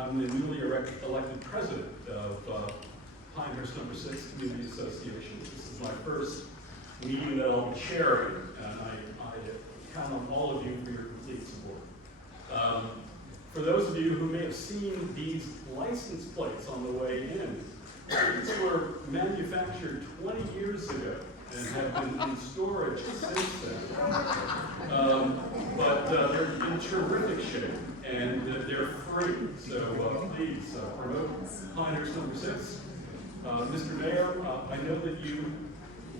I'm the newly elected president of Pinehurst No. 6 Community Association. This is my first meeting that I'll be chairing, and I count on all of you for your complete support. For those of you who may have seen these license plates on the way in, these were manufactured 20 years ago and have been in storage since then. But they're in terrific shape, and they're free. So please promote Pinehurst No. 6. Mr. Mayor, I know that you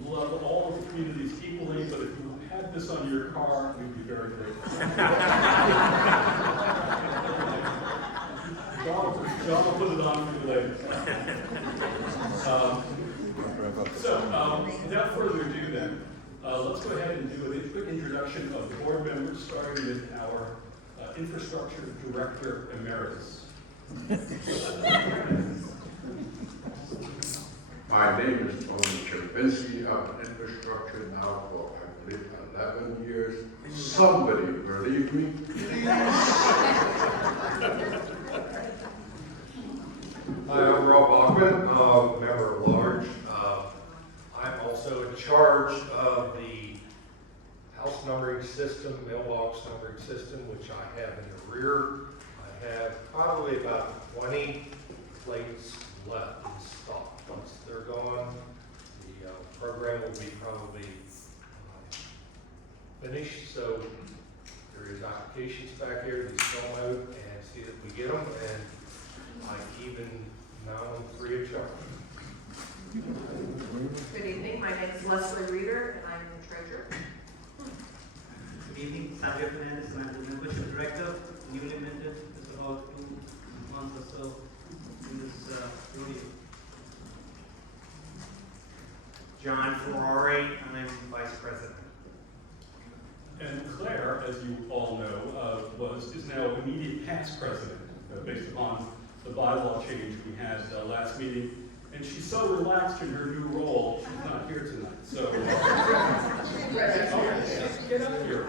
love all of the communities equally, but if you had this on your car, we'd be very grateful. John will put it on for you later. Without further ado then, let's go ahead and do a quick introduction of the board members, starting with our Infrastructure Director Emeritus. My name is Tony Chervinsky. I'm in infrastructure now for, I believe, 11 years. Somebody believe me, please. Hi, I'm Rob Bachman, member at large. I'm also in charge of the house numbering system, mailbox numbering system, which I have in the rear. I have probably about 20 plates left in stock. Once they're gone, the program will be probably finished. So there is applications back here to fill out and see that we get them, and I even mount them free of charge. Good evening, my name is Leslie Reeder, and I'm the treasurer. Good evening, Xavier Fernandez, and I'm the membership director, newly minted, just about 2 months or so in this rodeo. John Ferrari, I'm vice president. And Claire, as you all know, is now immediate past president, based upon the bylaw change we had last meeting. And she's so relaxed in her new role, she's not here tonight. So, get up here.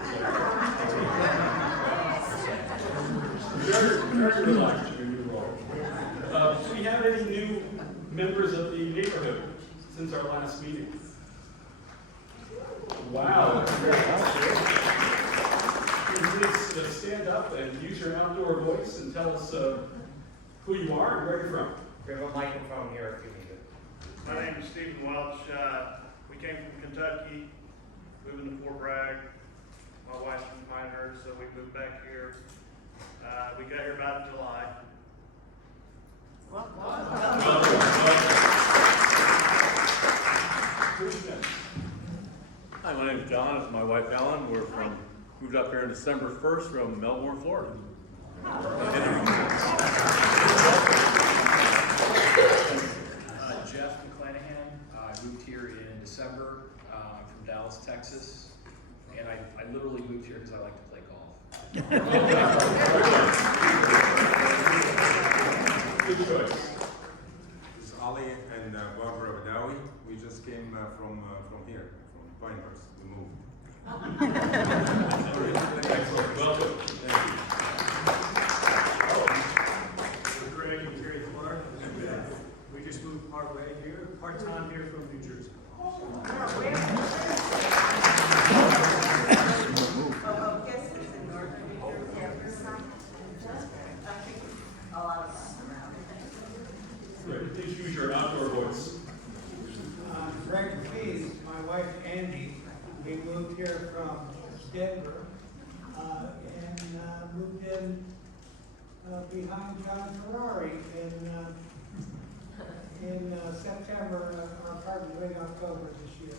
Very relaxed in her new role. Do we have any new members of the neighborhood since our last meeting? Wow. Please stand up and use your outdoor voice and tell us who you are and where you're from. We have a microphone here if you need it. My name is Stephen Welch. We came from Kentucky, moving to Fort Bragg. My wife's from Pinehurst, so we moved back here. We got here about July. Hi, my name is John. It's my wife Ellen. Moved up here on December 1st from Melbourne, Florida. Jeff McClanahan. I moved here in December. I'm from Dallas, Texas, and I literally moved here because I like to play golf. Good choice. This is Ali and Barbara Badawi. We just came from here, from Pinehurst. We moved. Excellent. Welcome. Thank you. Greg and Terry Clark. We just moved part-time here from New Jersey. Guesses in northern New Jersey. A lot of us around. Great. Please use your outdoor voice. Greg Please, my wife Andy, we moved here from Denver and moved in behind John Ferrari in September, our apartment in October this year.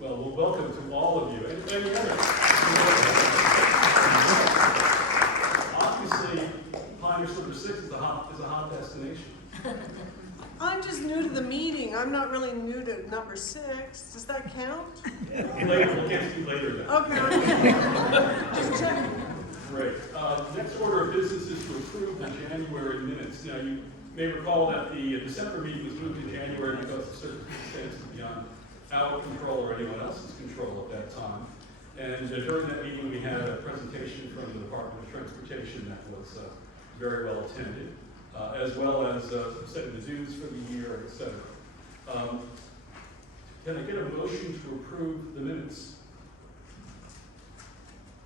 Well, welcome to all of you. Any others? Obviously, Pinehurst No. 6 is a hot destination. I'm just new to the meeting. I'm not really new to number 6. Does that count? Later, we'll get to you later then. Okay. Just checking. Great. Next order of business is to approve the January minutes. Now, you may recall that the December meeting was moved to January because of circumstances beyond our control or anyone else's control at that time. And during that meeting, we had a presentation from the Department of Transportation that was very well attended, as well as setting the dues for the year, et cetera. Can I get a motion to approve the minutes?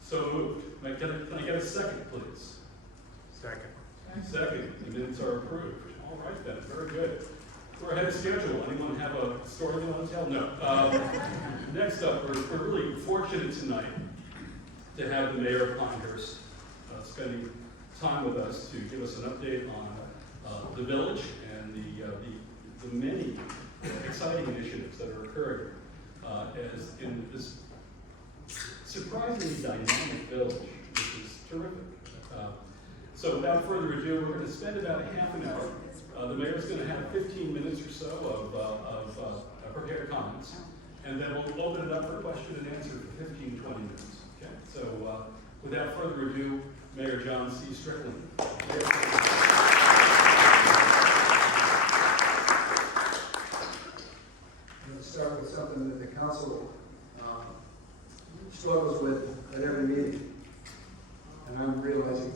So moved. Can I get a second, please? Second. Second, the minutes are approved. All right then, very good. We're ahead of schedule. Anyone have a story they want to tell? No. Next up, we're really fortunate tonight to have the mayor of Pinehurst spending time with us to give us an update on the village and the many exciting initiatives that are occurring as in this surprisingly dynamic village, which is terrific. So without further ado, we're going to spend about half an hour. The mayor's going to have 15 minutes or so of prepared comments, and then we'll open it up for question and answer for 15, 20 minutes. Okay? So without further ado, Mayor John C. Strickland. I'm going to start with something that the council struggles with at every meeting. And I'm realizing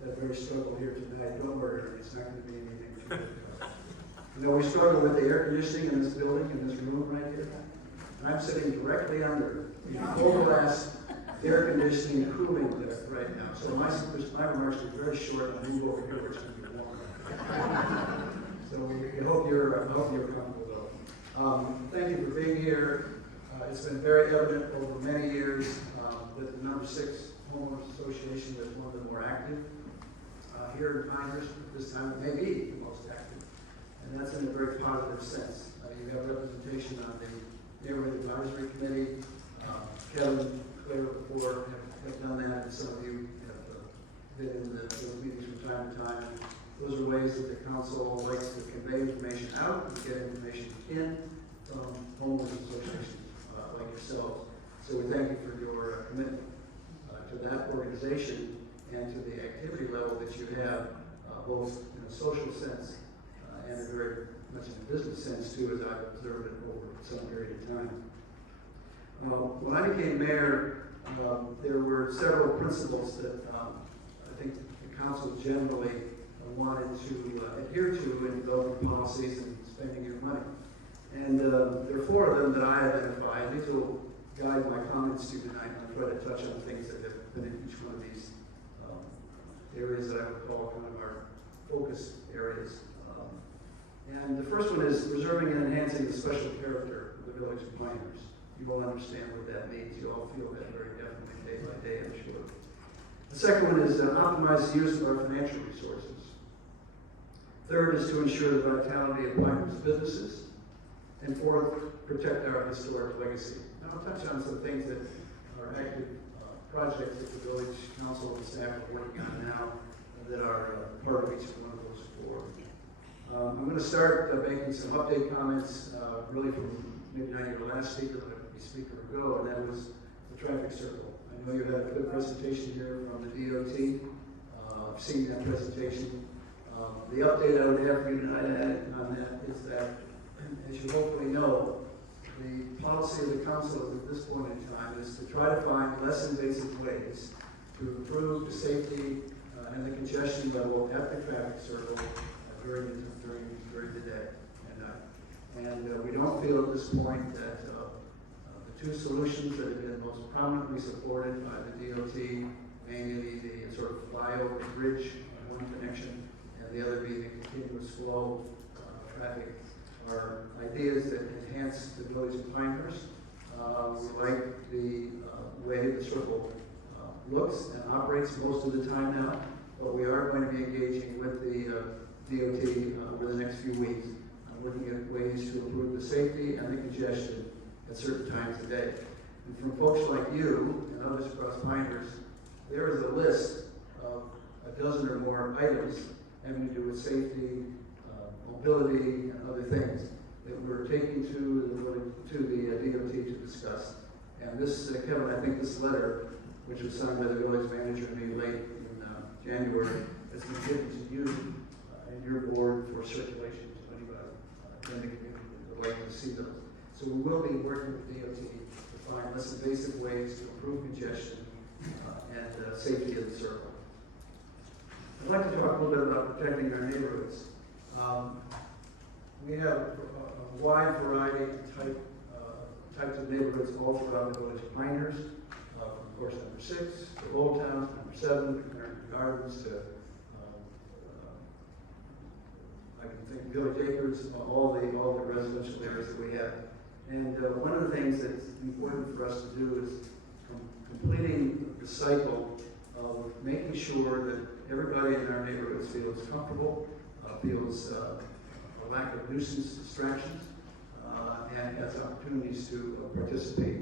that very struggle here tonight. Don't worry, it's not going to be anything. You know, we struggle with the air conditioning in this building, in this room right here. And I'm sitting directly under the full glass air conditioning and cooling lift right now. So my remarks are very short, and I move over here, which is going to be warm. So we hope you're comfortable though. Thank you for being here. It's been very evident over many years that the number 6 homeowners association is one of the more active here in Pinehurst. At this time, it may be the most active, and that's in a very positive sense. You have representation on the neighborhood advisory committee. Kevin, Claire before have done that, and some of you have been in those meetings from time to time. Those are ways that the council likes to convey information out and get information in from homeowners associations like yourselves. So we thank you for your commitment to that organization and to the activity level that you have, both in a social sense and very much in a business sense too, as I've observed it over some period of time. When I became mayor, there were several principles that I think the council generally wanted to adhere to in developing policies and spending your money. And there are 4 of them that I identify, and these will guide my comments to you tonight, and I'll try to touch on things that have been in each one of these areas that I would call kind of our focus areas. And the first one is preserving and enhancing the special character of the village of Pinehurst. You will understand what that means. You all feel that very definitely day by day, I'm sure. The second one is optimize the use of our financial resources. Third is to ensure the vitality of Pinehurst businesses. And fourth, protect our historic legacy. And I'll touch on some things that are active projects that the village council and staff are working on now that are part of each one of those 4. I'm going to start making some update comments, really from maybe not your last speaker, but a speaker ago, and that was the traffic circle. I know you had a good presentation here from the DOT. I've seen that presentation. The update I would have for you tonight on that is that, as you hopefully know, the policy of the council at this point in time is to try to find less invasive ways to improve the safety and the congestion level at the traffic circle during the day. And we don't feel at this point that the 2 solutions that have been most prominently supported by the DOT, mainly the sort of flyover bridge one connection, and the other being a continuous flow of traffic, are ideas that enhance the village of Pinehurst. We like the way the circle looks and operates most of the time now, but we are going to be engaging with the DOT over the next few weeks, looking at ways to improve the safety and the congestion at certain times of day. And from folks like you and others across Pinehurst, there is a list of a dozen or more items having to do with safety, mobility, and other things that we're taking to the DOT to discuss. And this, Kevin, I think this letter, which was signed by the village manager and me late in January, has been given to you and your board for circulation to anybody in the community that would like to see those. So we will be working with DOT to find less invasive ways to improve congestion and safety of the circle. little bit about protecting our neighborhoods. We have a wide variety of types of neighborhoods all throughout the village of Pinehurst, from of course number 6 to Old Town, number 7 to American Gardens to I can think Village Acres, all the residential areas that we have. And one of the things that's important for us to do is completing the cycle of making sure that everybody in our neighborhoods feels comfortable, feels a lack of nuisance distractions, and has opportunities to participate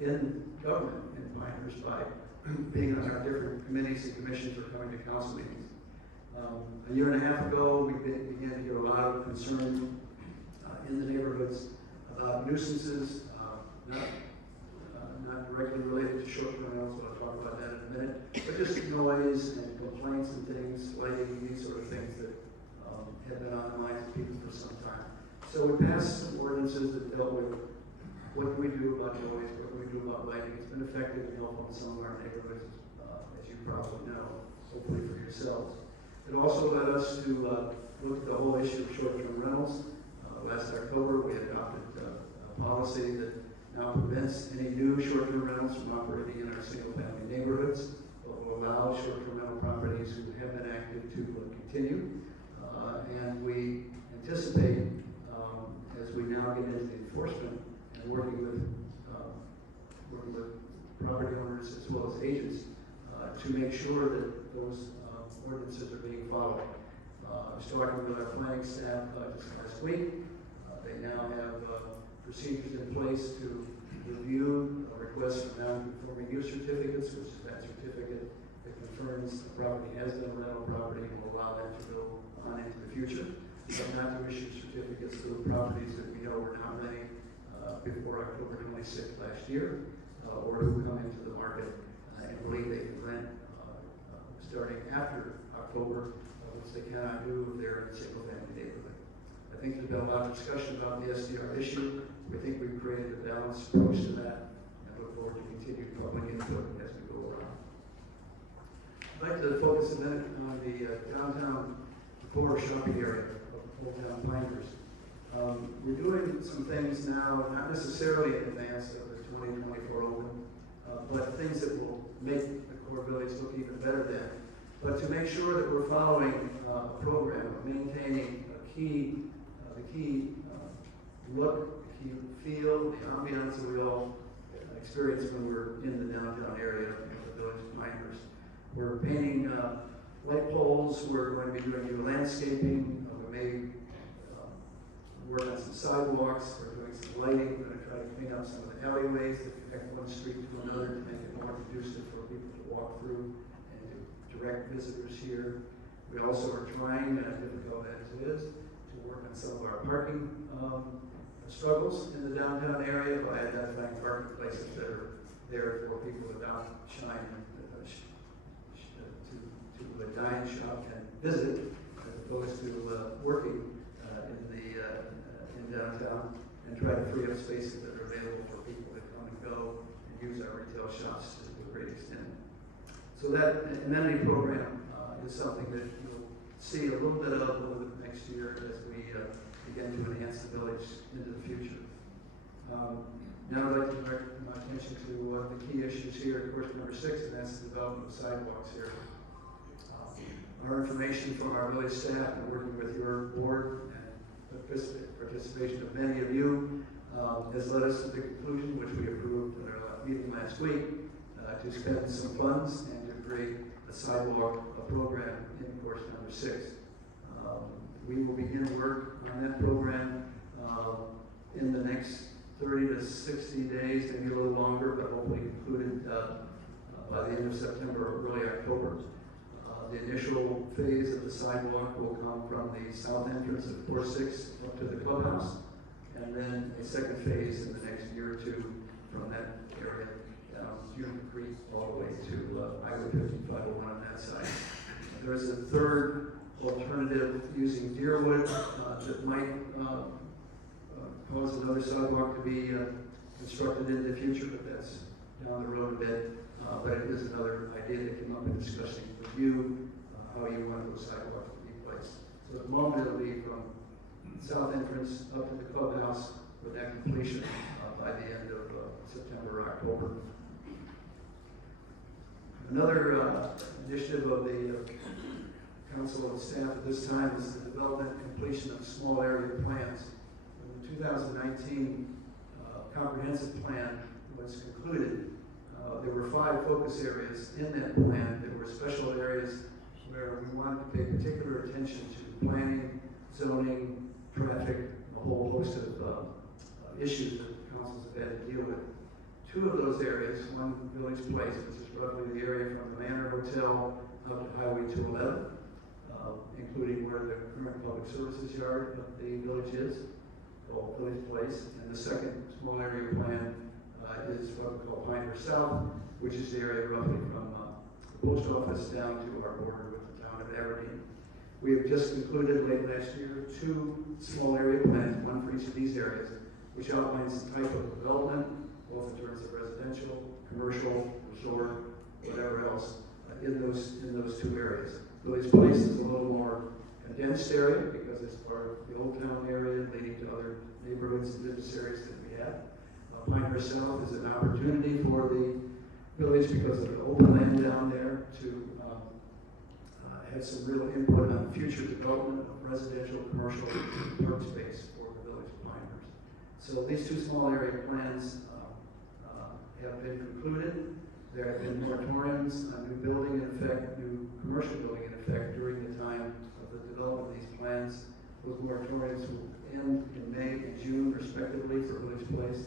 in government in Pinehurst by being on our different committees and commissions or coming to council meetings. A year and a half ago, we began to hear a lot of concern in the neighborhoods about nuisances, not directly related to short-term rentals, but I'll talk about that in a minute, but just noise and complaints and things, lighting, these sort of things that have been on the minds of people for some time. So we passed some ordinances that dealt with what do we do about noise, what do we do about lighting. It's been effective and helpful in some of our neighborhoods, as you probably know, hopefully for yourselves. It also led us to look at the whole issue of short-term rentals. Last October, we adopted a policy that now prevents any new short-term rentals from operating in our single-family neighborhoods, but will allow short-term rental properties who have been active to continue. And we anticipate, as we now get into the enforcement and working with property owners as well as agents, to make sure that those ordinances are being followed. I was talking with our planning staff just last week. They now have procedures in place to review requests for non-conforming use certificates, which is that certificate that confirms the property has been a rental property and will allow that to go on into the future. But not to issue certificates for the properties that we know were not renting before October 26th last year, or who come into the market and believe they can rent starting after October, which they cannot do if they're in a single-family neighborhood. I think there's been a lot of discussion about the SDR issue. We think we've created a balanced approach to that, and look forward to continued public input as we go around. I'd like to focus a minute on the downtown core shopping area of Old Town Pinehurst. We're doing some things now, not necessarily in advance of the 2024 open, but things that will make the core village look even better then. But to make sure that we're following a program of maintaining the key look, the key feel, the ambiance that we all experience when we're in the downtown area of the village of Pinehurst. We're painting light poles, we're going to be doing new landscaping, we may work on some sidewalks, we're doing some lighting, we're going to try to clean up some of the alleyways that connect one street to another to make it more conducive for people to walk through and to direct visitors here. We also are trying, difficult as it is, to work on some of our parking struggles in the downtown area by identifying parking places that are there for people to shine to dine, shop, and visit, as opposed to working in downtown, and try to free up spaces that are available for people to come and go and use our retail shops to a great extent. So that amenity program is something that you'll see a little bit of over the next year as we begin to enhance the village into the future. Now I'd like to direct my attention to the key issues here, of course, number 6, and that's the development of sidewalks here. Our information from our village staff and working with your board and participation of many of you has led us to the conclusion, which we approved at our meeting last week, to spend some funds and to create a sidewalk program in course number 6. We will begin work on that program in the next 30 to 60 days, maybe a little longer, but hopefully concluded by the end of September or early October. The initial phase of the sidewalk will come from the south entrance of 4-6 up to the clubhouse, and then a second phase in the next year or two from that area down Union Creek all the way to Highway 5501 on that side. There's a third alternative using Deerwood that might cause another sidewalk to be constructed in the future, but that's down the road a bit. But it is another idea that came up in discussing with you how you want those sidewalks to be placed. So at the moment, it'll be from south entrance up to the clubhouse with that completion by the end of September or October. Another initiative of the council and staff at this time is the development and completion of small area plans. When the 2019 comprehensive plan was concluded, there were 5 focus areas in that plan. There were special areas where we wanted to pay particular attention to planning, zoning, traffic, a whole host of issues that councils have had to deal with. 2 of those areas, one Village Place, which is roughly the area from the Manor Hotel up to Highway 211, including where the current public services yard of the village is, called Village Place. And the second small area plan is what we call Pinehurst South, which is the area roughly from the post office down to our border with the town of Aberdeen. We have just concluded late last year 2 small area plans, one for each of these areas, which outlines the type of development, both in terms of residential, commercial, resort, whatever else, in those 2 areas. Village Place is a little more condensed area because it's part of the Old Town area leading to other neighborhoods and business areas that we have. Pinehurst South is an opportunity for the village because of the open land down there to have some real input on future development of residential, commercial, park space for the village of Pinehurst. So these 2 small area plans have been concluded. There have been moratoriums on new building in effect, new commercial building in effect during the time of the development of these plans. Those moratoriums will end in May and June respectively for Village Place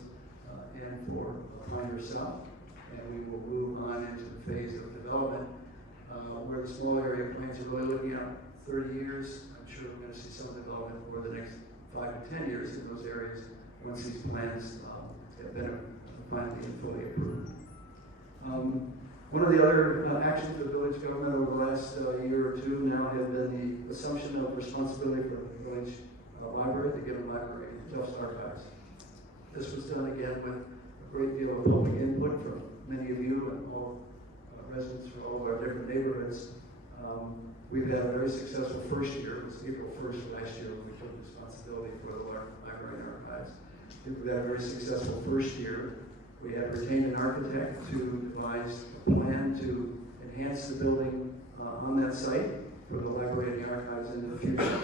and for Pinehurst South. And we will move on into the phase of development where the small area plans are really looking at 30 years. I'm sure we're going to see some development over the next 5 to 10 years in those areas once these plans have been finally and fully approved. One of the other actions of the village government over the last year or 2 now have been the assumption of responsibility for the village library, the Gibbon Library, and Tufts Archives. This was done again with a great deal of public input from many of you and all residents from all of our different neighborhoods. We've had a very successful first year. It was April 1st last year when we took responsibility for the library and archives. We've had a very successful first year. We have retained an architect to devise a plan to enhance the building on that site for the library and the archives in the future.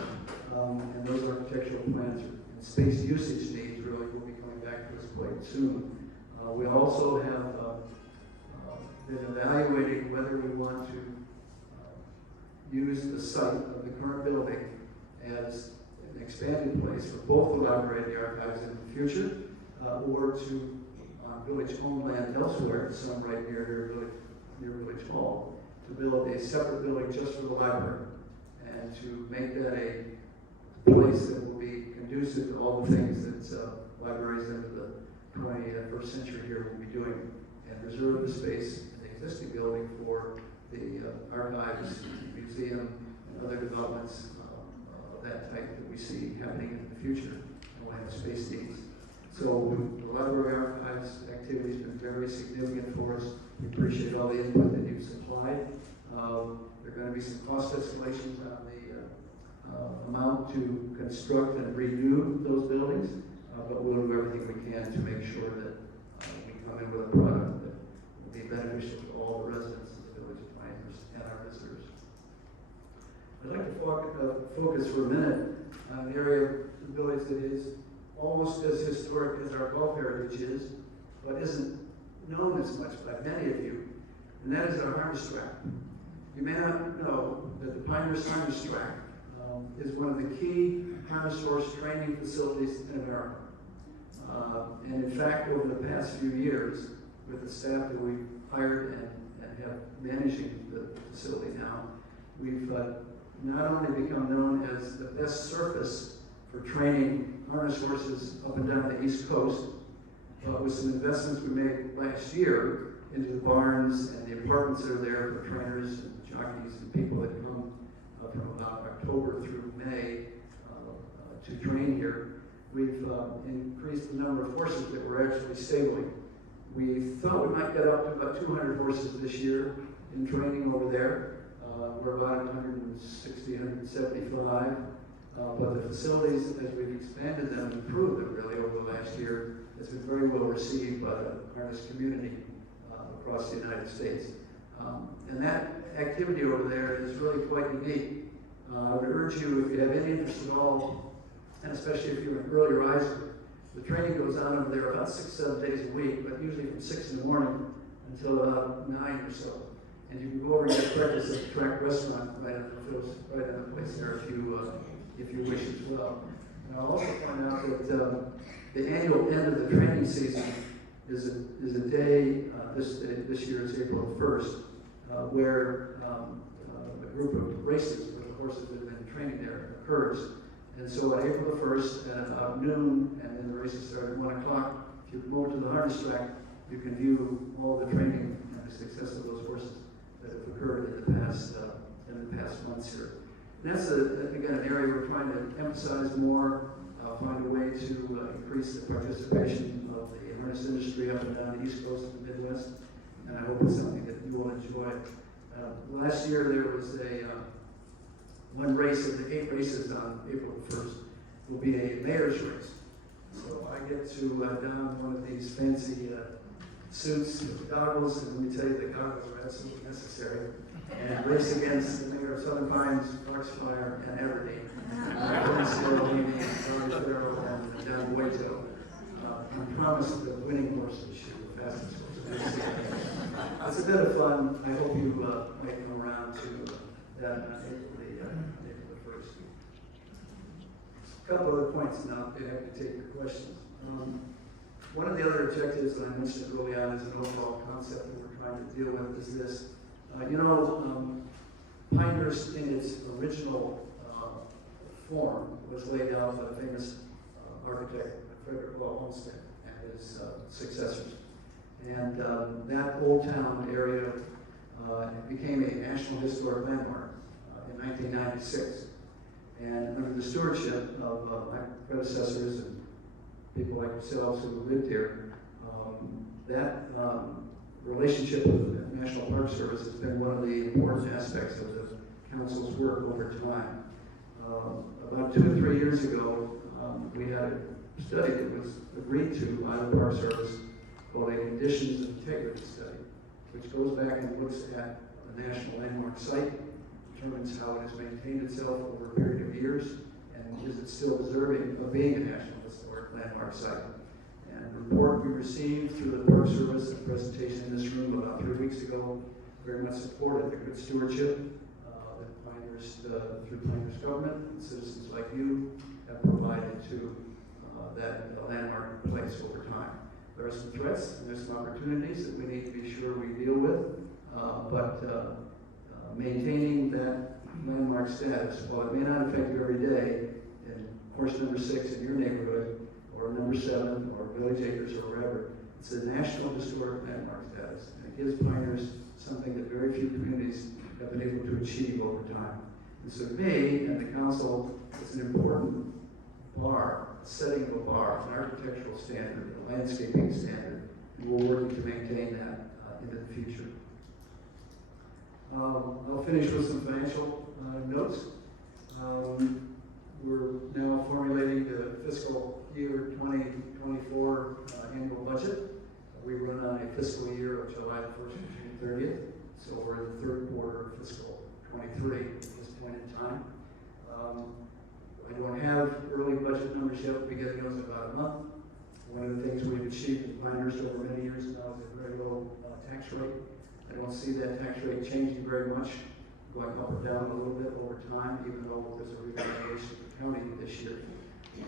And those architectural plans and space usage needs really will be coming back to us quite soon. We also have been evaluating whether we want to use the site of the current building as an expanded place for both the library and the archives in the future, or to village-owned land elsewhere, some right near Village Hall, to build a separate building just for the library and to make that a place that will be conducive to all the things that libraries into the 21st century here will be doing, and reserve the space in the existing building for the archives, museum, and other developments of that type that we see happening in the future, and we'll have space needs. So the library archives activity has been very significant for us. We appreciate all the input that you've supplied. There are going to be some cost escalations on the amount to construct and renew those buildings, but we'll do everything we can to make sure that we come in with a product that will be beneficial to all the residents of the village of Pinehurst and our visitors. I'd like to focus for a minute on an area of the village that is almost as historic as our golf heritage is, but isn't known as much by many of you, and that is our harness track. You may not know that the Pinehurst Harness Track is one of the key harness horse training facilities in America. And in fact, over the past few years, with the staff that we've hired and have managing the facility now, we've not only become known as the best surface for training harness horses up and down the East Coast, but with some investments we made last year into the barns and the apartments that are there for trainers and jockeys and people that come from about October through May to train here, we've increased the number of horses that we're actually stabling. We thought we might get up to about 200 horses this year in training over there. we're about 160, 175. But the facilities, as we've expanded them, improved them really over the last year, has been very well received by the harness community across the United States. And that activity over there is really quite unique. I would urge you, if you have any interest at all, and especially if you're an early riser, the training goes on over there about 6-7 days a week, but usually from 6 in the morning until about 9 or so. And you can go over and get breakfast at the Track Restaurant right on the place there if you wish as well. And I'll also point out that the annual end of the training season is a day, this year is April 1st, where a group of races with the horses that have been training there occurs. And so on April the 1st at about noon, and then the races start at 1 o'clock, if you go to the harness track, you can view all the training and the success of those horses that have occurred in the past months here. And that's, again, an area we're trying to emphasize more, find a way to increase the participation of the harness industry up and down the East Coast and the Midwest, and I hope it's something that you will enjoy. Last year there was one race of the 8 races on April 1st will be a mayor's race. So I get to don one of these fancy suits with goggles, and let me tell you, the goggles are absolutely necessary, and race against the mayor of Southern Pines, Foxfire, and Aberdeen. And John Boyto. I promised the winning horse this year, the fastest horse. It's a bit of fun. I hope you might come around to that on April the 1st. A couple other points, and I'll be happy to take your questions. One of the other objectives that I mentioned early on is an overall concept that we're trying to deal with is this. Pinehurst in its original form was laid out by the famous architect Frederick Law Olmsted and his successors. And that Old Town area became a National Historic Landmark in 1996. And under the stewardship of my predecessors and people like yourselves who lived here, that relationship with the National Park Service has been one of the important aspects of the council's work over time. About 2 or 3 years ago, we had a study that was agreed to by the Park Service called a Conditions of Integrity Study, which goes back and looks at a national landmark site, determines how it has maintained itself over a period of years, and is it still deserving of being a National Historic Landmark site. And the report we received through the Park Service and presentation in this room about 3 weeks ago very much supported the good stewardship that Pinehurst, through Pinehurst government and citizens like you have provided to that landmark place over time. There are some threats and there's some opportunities that we need to be sure we deal with, but maintaining that landmark status, while it may not affect you every day, in course number 6 in your neighborhood, or number 7, or Village Acres, or wherever, it's a National Historic Landmark status. And it gives Pinehurst something that very few communities have been able to achieve over time. And so to me and the council, it's an important bar, setting of a bar, an architectural standard, a landscaping standard, and we're working to maintain that into the future. I'll finish with some financial notes. We're now formulating the fiscal year 2024 annual budget. We run on a fiscal year of July 1st to June 30th, so we're in the 3rd quarter of fiscal 23 at this point in time. I don't have early budget numbers yet. We'll be getting those in about a month. One of the things we've achieved in Pinehurst over many years now is a very low tax rate. I don't see that tax rate changing very much, going up or down a little bit over time, even though there's a revaluation of the county this year.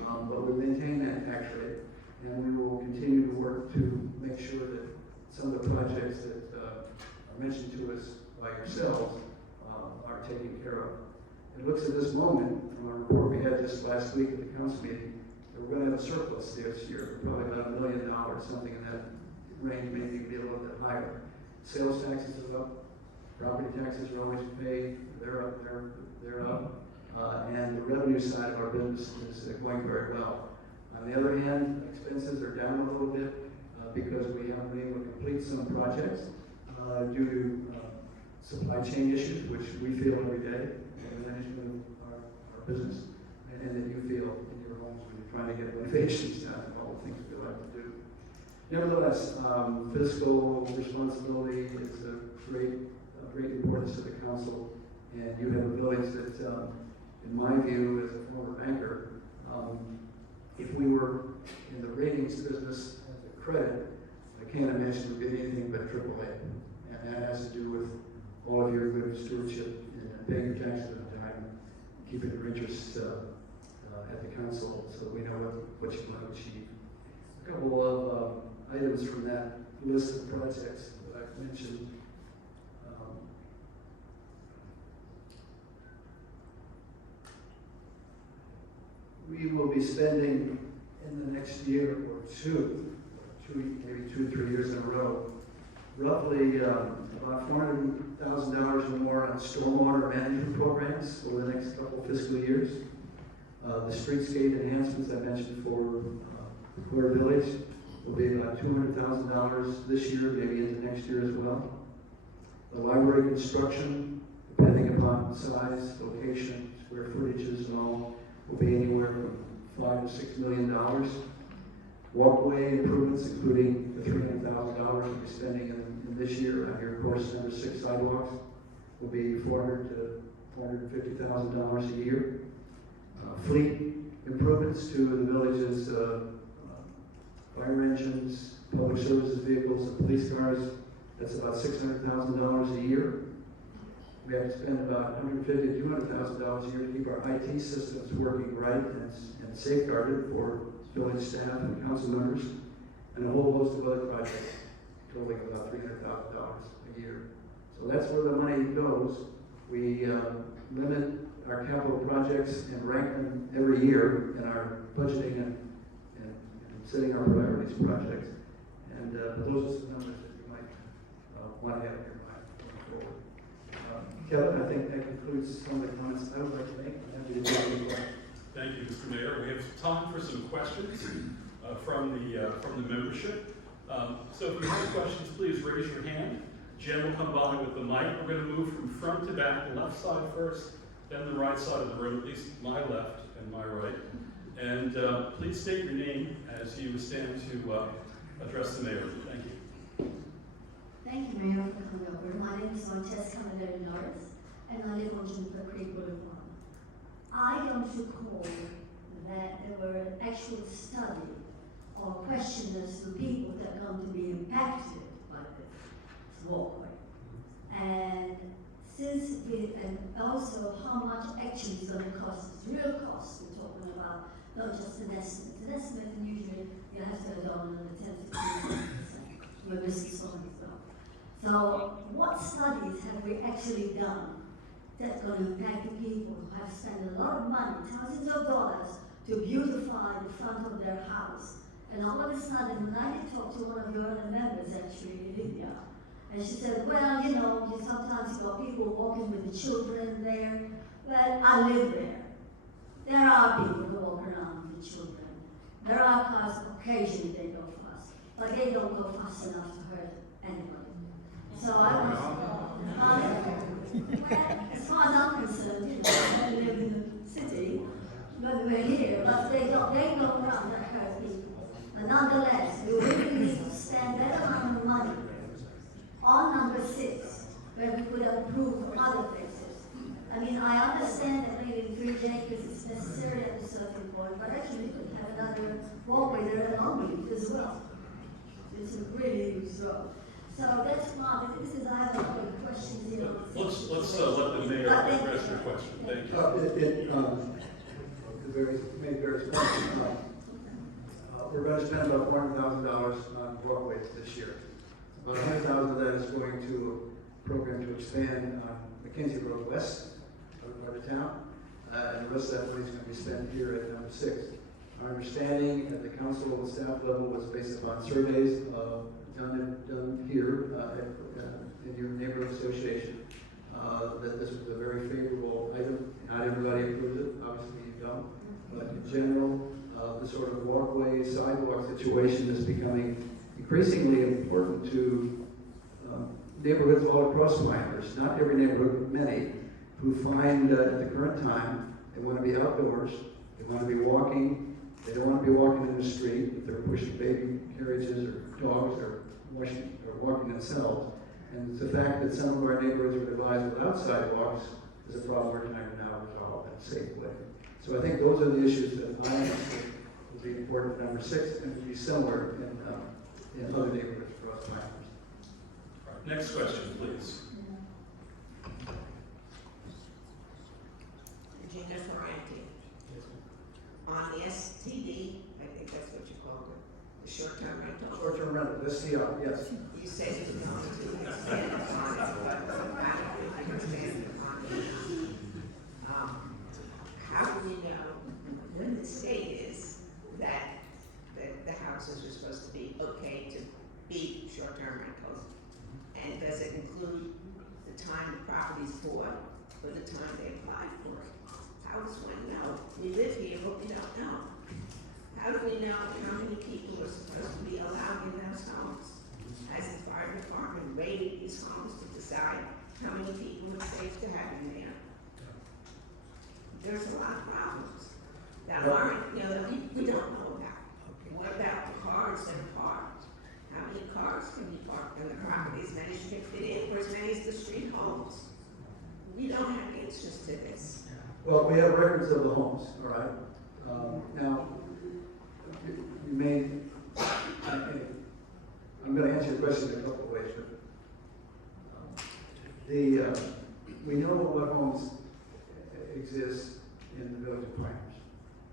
But we maintain that tax rate, and we will continue to work to make sure that some of the projects that are mentioned to us by yourselves are taken care of. It looks at this moment, from our report we had just last week at the council meeting, that we're going to have a surplus this year, probably about $1 million, something in that range, maybe be a little bit higher. Sales taxes are up, property taxes are always paid, they're up, and the revenue side of our business is going very well. On the other hand, expenses are down a little bit because we haven't been able to complete some projects due to supply chain issues, which we feel every day in the management of our business, and that you feel in your homes when you're trying to get renovations done and all the things we like to do. Nevertheless, fiscal responsibility is a great importance to the council, and you have a village that, in my view, as a former banker, if we were in the ratings business as a credit, I can't imagine we'd get anything but AAA. And that has to do with all of your good stewardship and paying your taxes on time, keeping your interests at the council so we know what you want to achieve. A couple of items from that list of projects that I've mentioned. We will be spending in the next year or maybe 2 or 3 years in a row, roughly about $400,000 or more on stormwater management programs over the next couple fiscal years. The streetscape enhancements I mentioned for Core Village will be about $200,000 this year, maybe into next year as well. The library construction, depending upon size, location, square footages and all, will be anywhere from $5 to $6 million. Walkway improvements, including the $300,000 we'll be spending in this year on your course number 6 sidewalks, will be $400,000 to $450,000 a year. Fleet improvements to the village's fire engines, public services vehicles, and police cars. That's about $600,000 a year. We have to spend about $150,000 to $200,000 a year to keep our IT systems working right and safeguarded for village staff and council members, and a whole host of other projects totaling about $300,000 a year. So that's where the money goes. We limit our capital projects and rank them every year in our budgeting and setting our priorities projects. And those are some numbers that you might want to have in your mind going forward. Kevin, I think that concludes some of the comments I would like to make. I'm happy to take any questions. Thank you, Mr. Mayor. We have time for some questions from the membership. So if you have questions, please raise your hand. Jen will come by with the mic. We're going to move from front to back, the left side first, then the right side of the room, at least my left and my right. And please state your name as you stand to address the mayor. Thank you. Thank you, Mayor, for coming over. My name is Montez Camilleri Norris, and I live on Juniper Creek Boulevard. I don't recall that there were an actual study or question as to people that are going to be impacted by this walkway. And and also how much actually is going to cost, it's real cost we're talking about, not just an estimate. An estimate, and usually you have to go down another 10 to 15%. We're missing some as well. So what studies have we actually done that's going to impact the people who have spent a lot of money, thousands of dollars, to beautify the front of their house? And all of a sudden, when I did talk to one of your other members, actually, Lydia, and she said, well, you know, sometimes you got people walking with the children there. Well, I live there. There are people who walk around with the children. There are cars, occasionally they go fast, but they don't go fast enough to hurt anybody. So I was, as far as I'm concerned, you know, I live in the city, but we're here, but they go around that hurt people. But nonetheless, we really need to spend that amount of money on number 6, where we could approve other places. I mean, I understand that maybe 3 acres is necessary at a certain point, but actually we could have another walkway there along it as well. It's a really huge road. So that's why I have a lot of questions, you know. Let's let the mayor address your question. Thank you. Made various points. We're going to spend about $400,000 on walkways this year. About $100,000 of that is going to a program to expand Mackenzie Road West of the town, and the rest of that money is going to be spent here at number 6. Our understanding at the council and staff level was based upon surveys done here in your neighborhood association, that this was a very favorable item. Not everybody approved it, obviously you don't, but in general, the sort of walkway sidewalk situation is becoming increasingly important to neighborhoods all across Pinehurst, not every neighborhood, but many, who find at the current time they want to be outdoors, they want to be walking, they don't want to be walking in the street, if they're pushing baby carriages or dogs or walking themselves. And it's the fact that some of our neighborhoods are divided without sidewalks is a problem we're trying to now resolve in a safe way. So I think those are the issues that I think will be important. Number 6, and will be similar in other neighborhoods across Pinehurst. Next question, please. Regina Ferranti. On the STD, I think that's what you called it, the short-term rental. Short-term rental, STR, yes. You said you're going to expand upon it, but I don't think you expand upon it. How do we know when the state is that the houses are supposed to be okay to be short-term rentals? And does it include the time the property's bought or the time they applied for it? How does one know? We live here, but we don't know. How do we know how many people are supposed to be allowed in those homes? Has the fire department rated these homes to decide how many people it's safe to have in there? There's a lot of problems that aren't, that we don't know about. What about the cars that are parked? How many cars can be parked on the property? As many as you can fit in, or as many as the street homes? We don't have answers to this. Well, we have records of the homes, all right? Now, you may, I'm going to answer your question in a couple of ways, but we know what homes exist in the village of Pinehurst.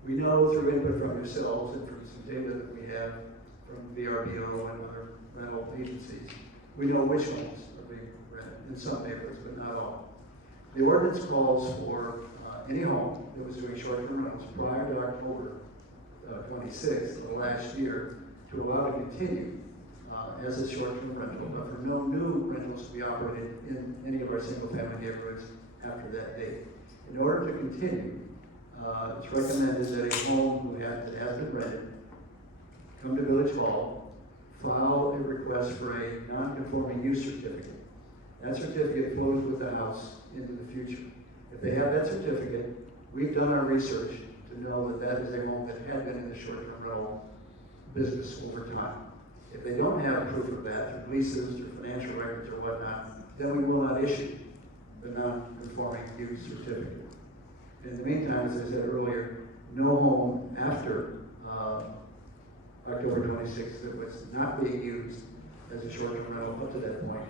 We know through input from yourselves and from some data that we have from VRBO and other rental agencies, we know which homes are being rented in some neighborhoods, but not all. The ordinance calls for any home that was doing short-term rentals prior to October 26th of last year to allow to continue as a short-term rental, but for no new rentals to be operated in any of our single-family neighborhoods after that date. In order to continue, it's recommended that a home that has been rented come to Village Hall, file a request for a non-conforming use certificate. That certificate flows with the house into the future. If they have that certificate, we've done our research to know that that is a home that had been in the short-term rental business over time. If they don't have proof of that, through leases or financial records or whatnot, then we will not issue the non-conforming use certificate. In the meantime, as I said earlier, no home after October 26th that was not being used as a short-term rental up to that point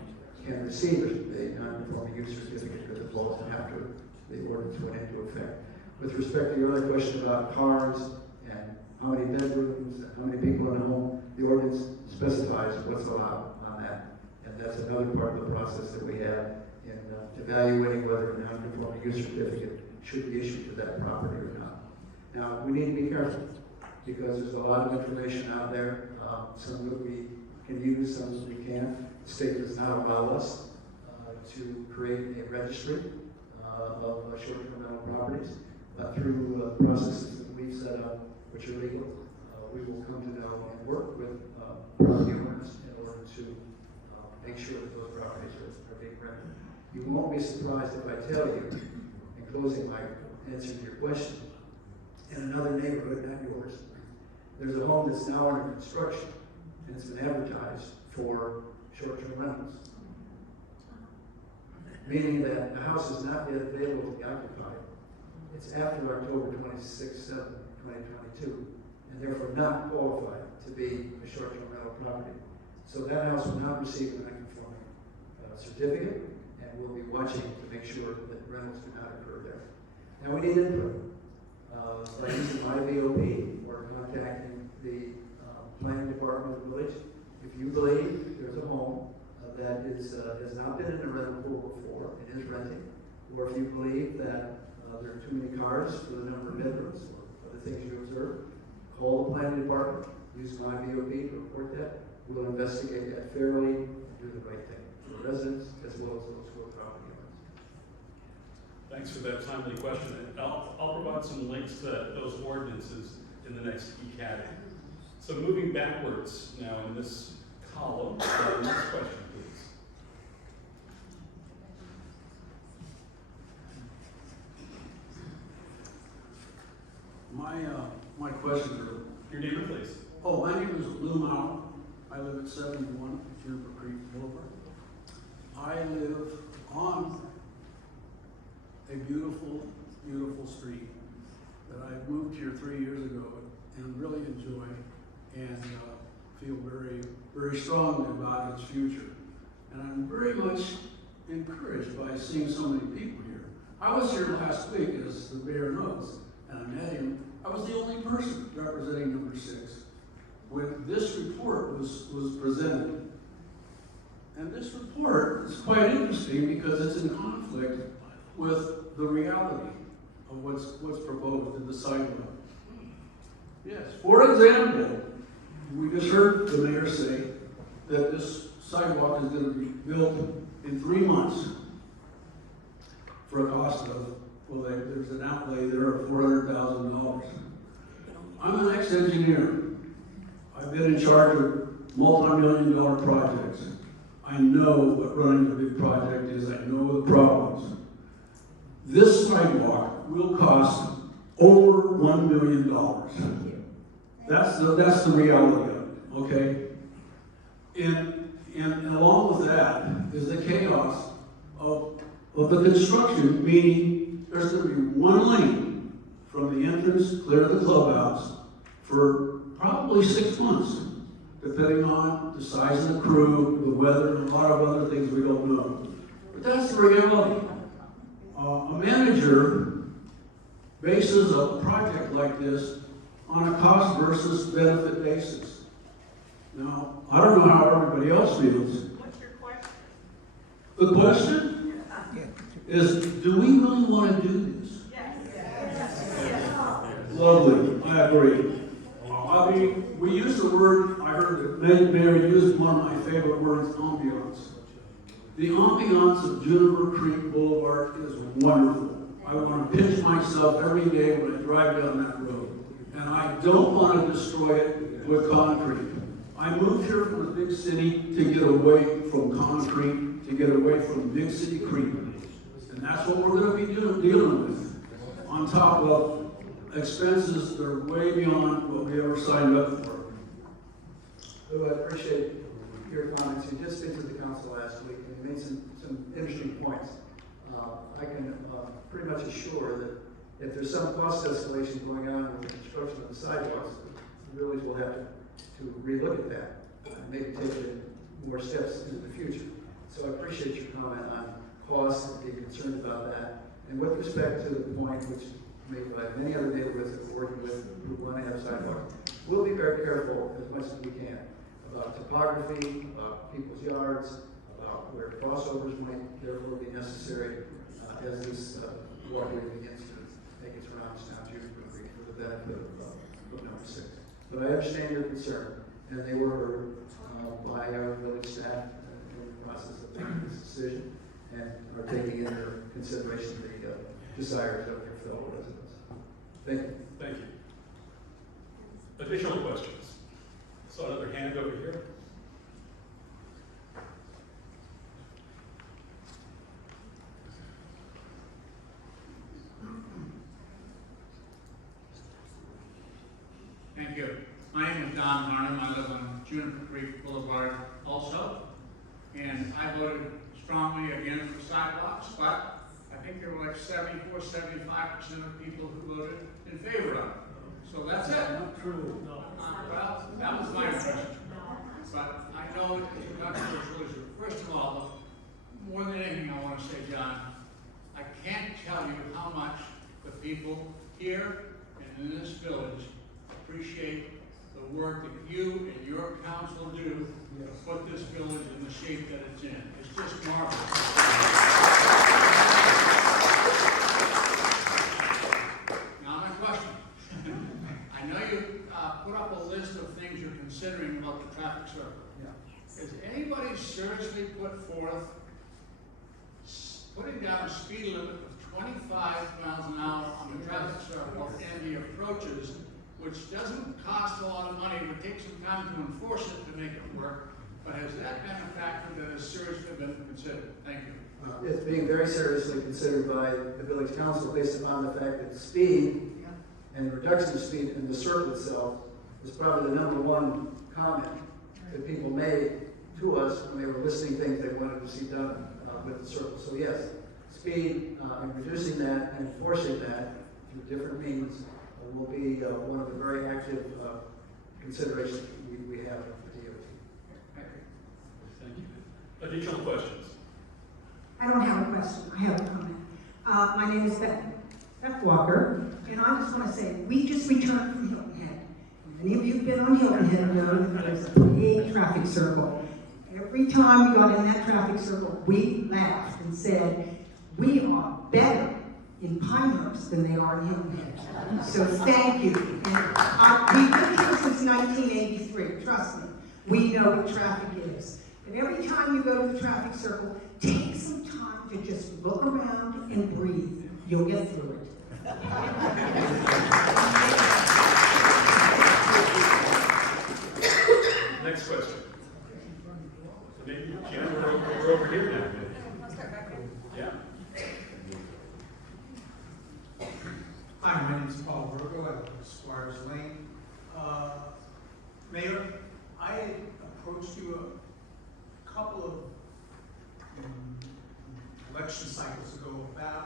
can receive a non-conforming use certificate because it falls after the ordinance went into effect. With respect to your other question about cars and how many bedrooms and how many people in a home, the ordinance specifies what's allowed on that. And that's another part of the process that we have in evaluating whether a non-conforming use certificate should be issued to that property or not. Now, we need to be careful because there's a lot of information out there, some that we can use, some that we can't. The state does not allow us to create a registry of short-term rental properties. Through processes that we've set up, which are legal, we will come to know and work with property owners in order to make sure that those properties are being rented. You won't be surprised if I tell you, in closing my answer to your question, in another neighborhood, not yours, there's a home that's now under construction, and it's been advertised for short-term rentals. Meaning that the house is not yet available to be occupied. It's after October 26, 2022, and therefore not qualified to be a short-term rental property. So that house will not receive a non-conforming certificate, and we'll be watching to make sure that rentals do not occur there. Now we need input. By using my VOP or contacting the planning department of the village, if you believe there's a home that has not been in the rental pool before and is renting, or if you believe that there are too many cars for the number of bedrooms or other things you observe, call the planning department, use my VOP to report that. We'll investigate that fairly and do the right thing for residents as well as those who are property owners. Thanks for that timely question. And I'll provide some links to those ordinances in the next e-caddy. So moving backwards now in this column, next question, please. My questions are, Your name, please. oh, my name is Lou Mao. I live at 71 Juniper Creek Boulevard. I live on a beautiful, beautiful street that I moved here 3 years ago and really enjoy and feel very, very strongly about its future. And I'm very much encouraged by seeing so many people here. I was here last week, as the mayor knows, and I met him. I was the only person representing number 6 when this report was presented. And this report is quite interesting because it's in conflict with the reality of what's proposed in the sidewalk. Yes, for example, we just heard the mayor say that this sidewalk is going to be built in 3 months for a cost of, well, there's an outlay there of $400,000. I'm an ex-engineer. I've been in charge of multi-million-dollar projects. I know what running a big project is. I know the problems. This sidewalk will cost over $1 million. That's the reality of it, okay? And along with that is the chaos of the construction, meaning there's going to be one lane from the entrance clear to the clubhouse for probably 6 months, depending on the size of the crew, the weather, and a lot of other things we don't know. But that's the reality. A manager bases a project like this on a cost versus benefit basis. Now, I don't know how everybody else feels. What's your question? The question is, do we really want to do this? Yes. Lovely, I agree. I mean, we use the word, I heard the mayor used one of my favorite words, ambiance. The ambiance of Juniper Creek Boulevard is wonderful. I want to pinch myself every day when I drive down that road. And I don't want to destroy it with concrete. I moved here from a big city to get away from concrete, to get away from big city creep. And that's what we're going to be dealing with. On top of expenses that are way beyond what we ever signed up for. Lou, I appreciate your comments. You just been to the council last week and you made some interesting points. I can pretty much assure that if there's some cost escalation going on with the construction of the sidewalks, the village will have to relook at that and maybe take more steps into the future. So I appreciate your comment on costs and being concerned about that. And with respect to the point which made by many other neighborhoods that we're working with who want to have sidewalks, we'll be very careful as much as we can about topography, about people's yards, about where crossovers might therefore be necessary as this walkway begins to make its rounds down Juniper Creek for the benefit of number 6. But I understand your concern, and they were heard by our village staff in the process of making this decision and are taking into consideration the desires of your fellow residents. Thank you. Thank you. Additional questions? Saw another hand over here. Thank you. My name is Don Harnum. I live on Juniper Creek Boulevard also. And I voted strongly against the sidewalks, but I think there were like 74, 75% of people who voted in favor of it. So that's it. Not true. No. Well, that was my impression. But I know it's a controversial issue. First of all, more than anything I want to say, John, I can't tell you how much the people here and in this village appreciate the work that you and your council do to put this village in the shape that it's in. It's just marvelous. Now my question. I know you put up a list of things you're considering about the traffic circle. Yeah. Has anybody seriously put forth putting down a speed limit of 25 miles an hour on the traffic circle and the approaches, which doesn't cost a lot of money, it would take some time to enforce it to make it work, but has that been a factor that has seriously been considered? Thank you. It's being very seriously considered by the village council based upon the fact that speed And reduction of speed in the circle itself is probably the #1 comment that people made to us when they were listing things they wanted to see done with the circle. So yes, speed and reducing that and enforcing that through different means will be one of the very active considerations we have for DOT. Thank you. Additional questions? I don't have a question, I have a comment. My name is Beth Walker, and I just want to say, we just returned from Hilton Head. Many of you have been on Hilton Head know that there's a big traffic circle. Every time we got in that traffic circle, we laughed and said, we are better in Pinehurst than they are in Hilton Head. So thank you. And we've been here since 1983, trust me. We know what traffic is. And every time you go to the traffic circle, take some time to just look around and breathe. You'll get through it. Next question. Maybe, Jim, we're over here now. Yeah. Hi, my name is Paul Virgo. I live in Squires Lane. Mayor, I approached you a couple of election cycles ago about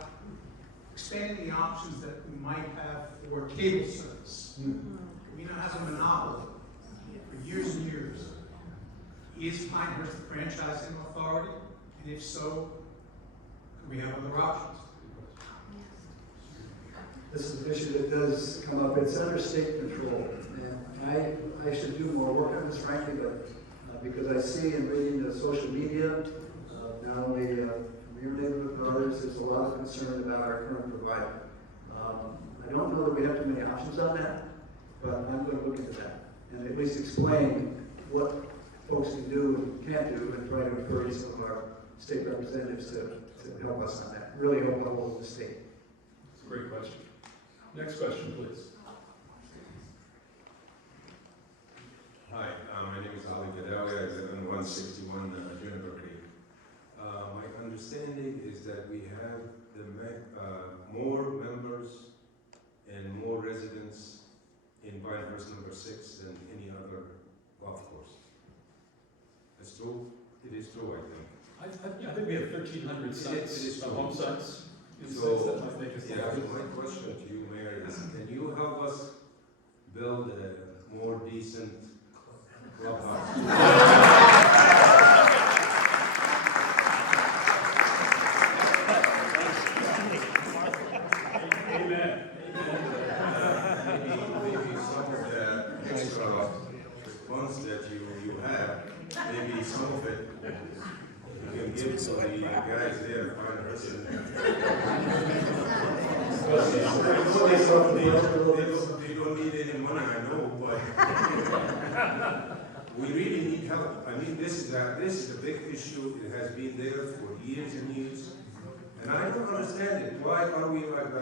expanding the options that we might have for cable service. Camino has a monopoly for years and years. Is Pinehurst the franchising authority? And if so, can we have other options? This is an issue that does come up. It's under state control. And I should do more work on this, frankly, but because I see and reading the social media, not only from your neighborhood but others, there's a lot of concern about our current provider. I don't know that we have too many options on that, but I'm going to look into that and at least explain what folks can do and can't do and try to encourage some of our state representatives to help us on that. Really help the whole of the state. It's a great question. Next question, please. Hi, my name is Ali Gadawi. I live in 161 Juniper Creek. My understanding is that we have more members and more residents in Pinehurst number 6 than any other golf course. It's true? It is true, I think. I think we have 1,300 sites, home sites. So, that might make us yeah, my question to you, Mayor, is can you help us build a more decent clubhouse? Amen. Maybe some of the extra funds that you have, maybe some of it you can give to the guys there, Pinehurst. They don't need any money, I know, but we really need help. I mean, this is a big issue. It has been there for years and years. And I don't understand it. Why are we like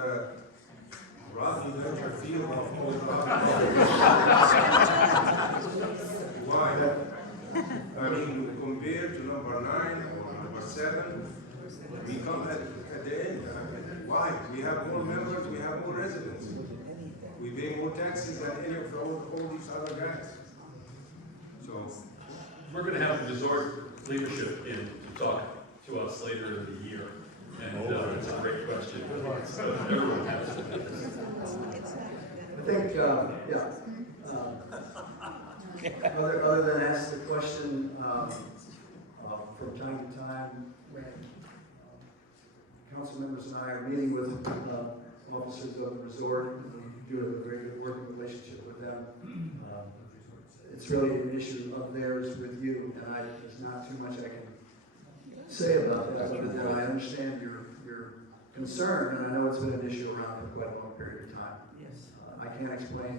Rodney Dangerfield of all the Why? I mean, compared to number 9 or number 7, we come at the end. Why? We have more members, we have more residents. We pay more taxes than any of all these other guys. So we're going to have the resort leadership in to talk to us later in the year. And it's a great question. Everyone has it. I think, other than ask the question from time to time when council members and I are meeting with officers of the resort, and we do have a very good working relationship with them. It's really an issue of theirs with you, and there's not too much I can say about that, other than I understand your concern, and I know it's been an issue around for quite a long period of time. Yes. I can't explain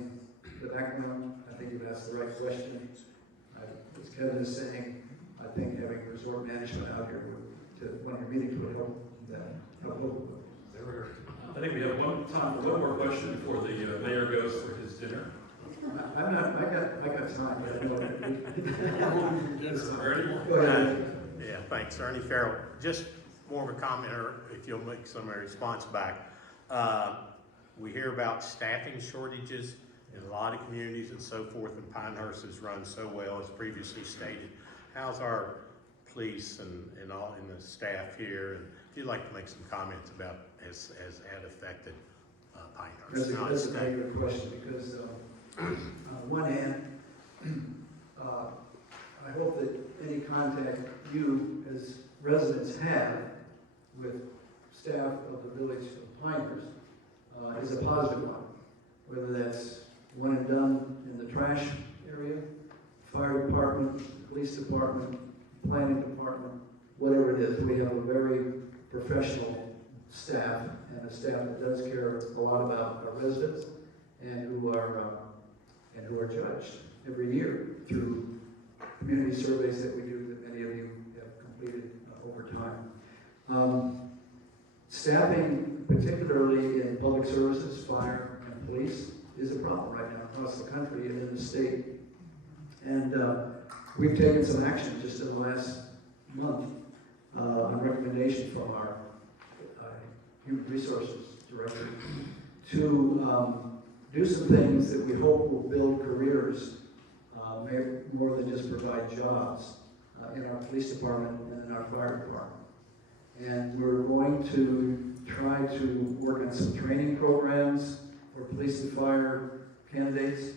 the background. I think you've asked the right question. As Kevin is saying, I think having resort management out here when you're meeting would help that. I think we have time for one more question before the mayor goes for his dinner. I got time. Ernie? Go ahead. Yeah, thanks, Ernie Farrell. Just more of a comment, or if you'll make some response back. We hear about staffing shortages in a lot of communities and so forth, and Pinehurst has run so well as previously stated. How's our police and all in the staff here? And if you'd like to make some comments about has that affected Pinehurst? That's a very good question, because on one hand, I hope that any contact you as residents have with staff of the village of Pinehurst is a positive one, whether that's one and done in the trash area, fire department, police department, planning department, whatever it is. We have a very professional staff, and a staff that does care a lot about our residents, and who are judged every year through community surveys that we do, that many of you have completed over time. Staffing, particularly in public services, fire, and police, is a problem right now across the country and in the state. And we've taken some action just in the last month on recommendation from our Human Resources Director to do some things that we hope will build careers, more than just provide jobs in our police department and in our fire department. And we're going to try to work on some training programs for police and fire candidates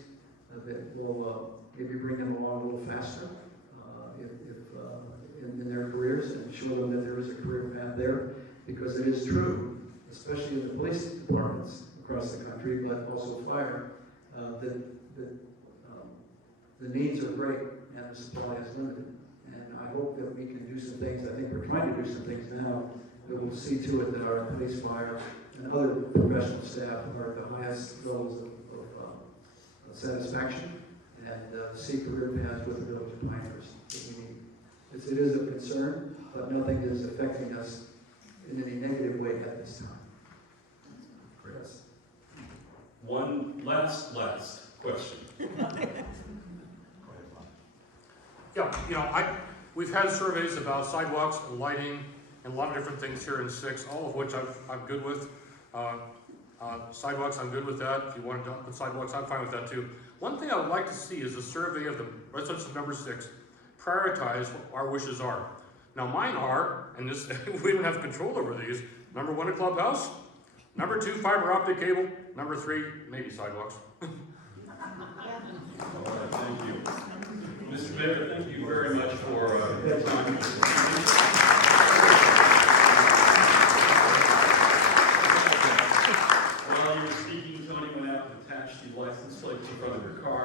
that will maybe bring them along a little faster in their careers, and show them that there is a career path there, because it is true, especially in the police departments across the country, but also fire, that the needs are great and the supply is limited. And I hope that we can do some things. I think we're trying to do some things now that will see to it that our police, fire, and other professional staff are at the highest levels of satisfaction, and see career paths with the village of Pinehurst that we need. It is a concern, but nothing is affecting us in any negative way at this time. Chris. One last question. Yeah, we've had surveys about sidewalks, lighting, and a lot of different things here in 6, all of which I'm good with. Sidewalks, I'm good with that. If you want to put sidewalks, I'm fine with that too. One thing I would like to see is a survey of the residents of number 6, prioritize what our wishes are. Now mine are, and this we don't have control over these, number 1, a clubhouse, number 2, fiber optic cable, number 3, maybe sidewalks. All right, thank you. Mr. Baker, thank you very much for your time. While you were speaking, Tony went out and attached the license plate to the front of your car.